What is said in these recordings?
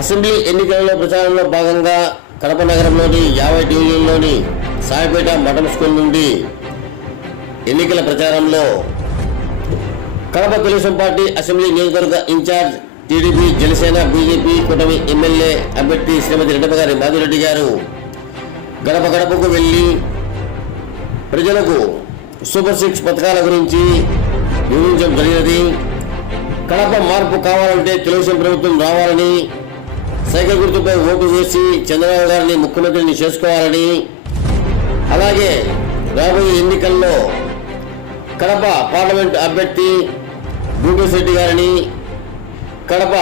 Assembly ఎన్నికలలో ప్రచారంలో భాగంగా కడప నగరంలోని యాభై డివిజన్లోని సాయిపేట మటన్ స్కూల్ నుండి ఎన్నికల ప్రచారంలో కడప తెలుగుదేశం పార్టీ అసెంబ్లీ నియోజకవర్గ in charge TDP Janasena BJP కూటమి ఎమ్మెల్యే అభ్యర్థి శ్రీమతి రెడ్డప్ప గారి మాధురెడ్డి గారు గడప గడపకు వెళ్ళి ప్రజలకు సూపర్ సిక్స్ పథకాల గురించి వివరించడం జరిగినది. కడప మార్పు కావాలంటే తెలుగుదేశం ప్రభుత్వం రావాలని సైకిల్ గుర్తుపై ఓటు వేసి చంద్రబాబు గారిని ముఖ్యమంత్రిని చేసుకోవాలని అలాగే రాబోయే ఎన్నికల్లో కడప పార్లమెంట్ అభ్యర్థి భూపేశ్ రెడ్డి గారిని కడప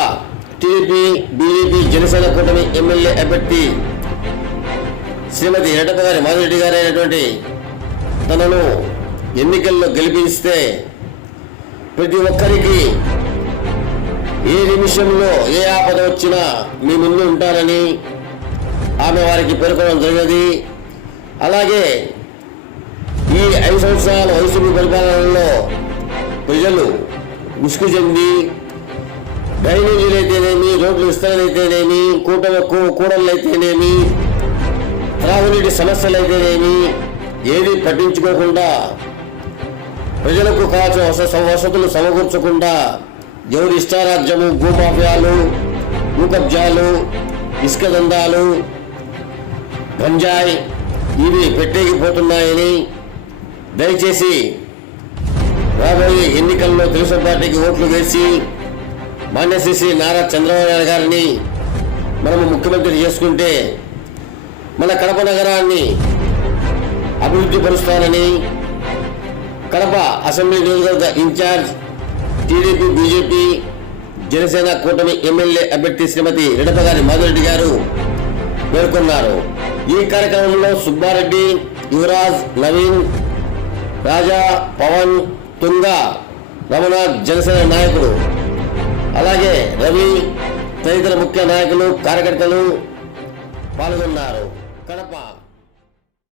టీడీపీ బీజేపీ జనసేన కూటమి ఎమ్మెల్యే అభ్యర్థి శ్రీమతి ఎడప గారి మాధురెడ్డి గారు అయినటువంటి తనను ఎన్నికల్లో గెలిపిస్తే ప్రతి ఒక్కరికి ఏ ఏ ఆపద వచ్చినా మీ ముందు ఉంటానని ఆమె వారికి పేర్కొనడం జరిగినది. అలాగే ఈ ఐదు సంవత్సరాల వైసీపీ పరిపాలనలో ప్రజలు ముసుగు చెంది డ్రైనేజీలు అయితేనేమి రోడ్లు విస్తరణ అయితేనేమి కూటమి కూడళ్ళు అయితేనేమి త్రాగునీటి సమస్యలు అయితేనేమి ఏది పట్టించుకోకుండా ప్రజలకు కావాల్సిన వస- వసతులు సమకూర్చకుండా ఎవరి ఇష్టారాజ్యము భూమాఫియాలు భూకబ్జాలు ఇసుక దందాలు గంజాయి ఇవి పెట్టేకిపోతున్నాయని దయచేసి రాబోయే ఎన్నికల్లో తెలుగుదేశం పార్టీకి ఓట్లు వేసి మాన్యశ్రీ నారా చంద్రబాబు నాయుడు గారిని మనము ముఖ్యమంత్రి చేసుకుంటే మన కడప నగరాన్ని అభివృద్ధి పరుస్తానని కడప అసెంబ్లీ నియోజకవర్గ in charge TDP BJP Janasena కూటమి ఎమ్మెల్యే అభ్యర్థి శ్రీమతి రెడ్డప్ప మాధురెడ్డి గారు పేర్కొన్నారు. ఈ కార్యక్రమంలో సుబ్బారెడ్డి యువరాజ్ నవీన్ రాజా పవన్ తుంగ రమణ జనసేన నాయకుడు అలాగే రవి తదితర ముఖ్య నాయకులు కార్యకర్తలు పాల్గొన్నారు. కడప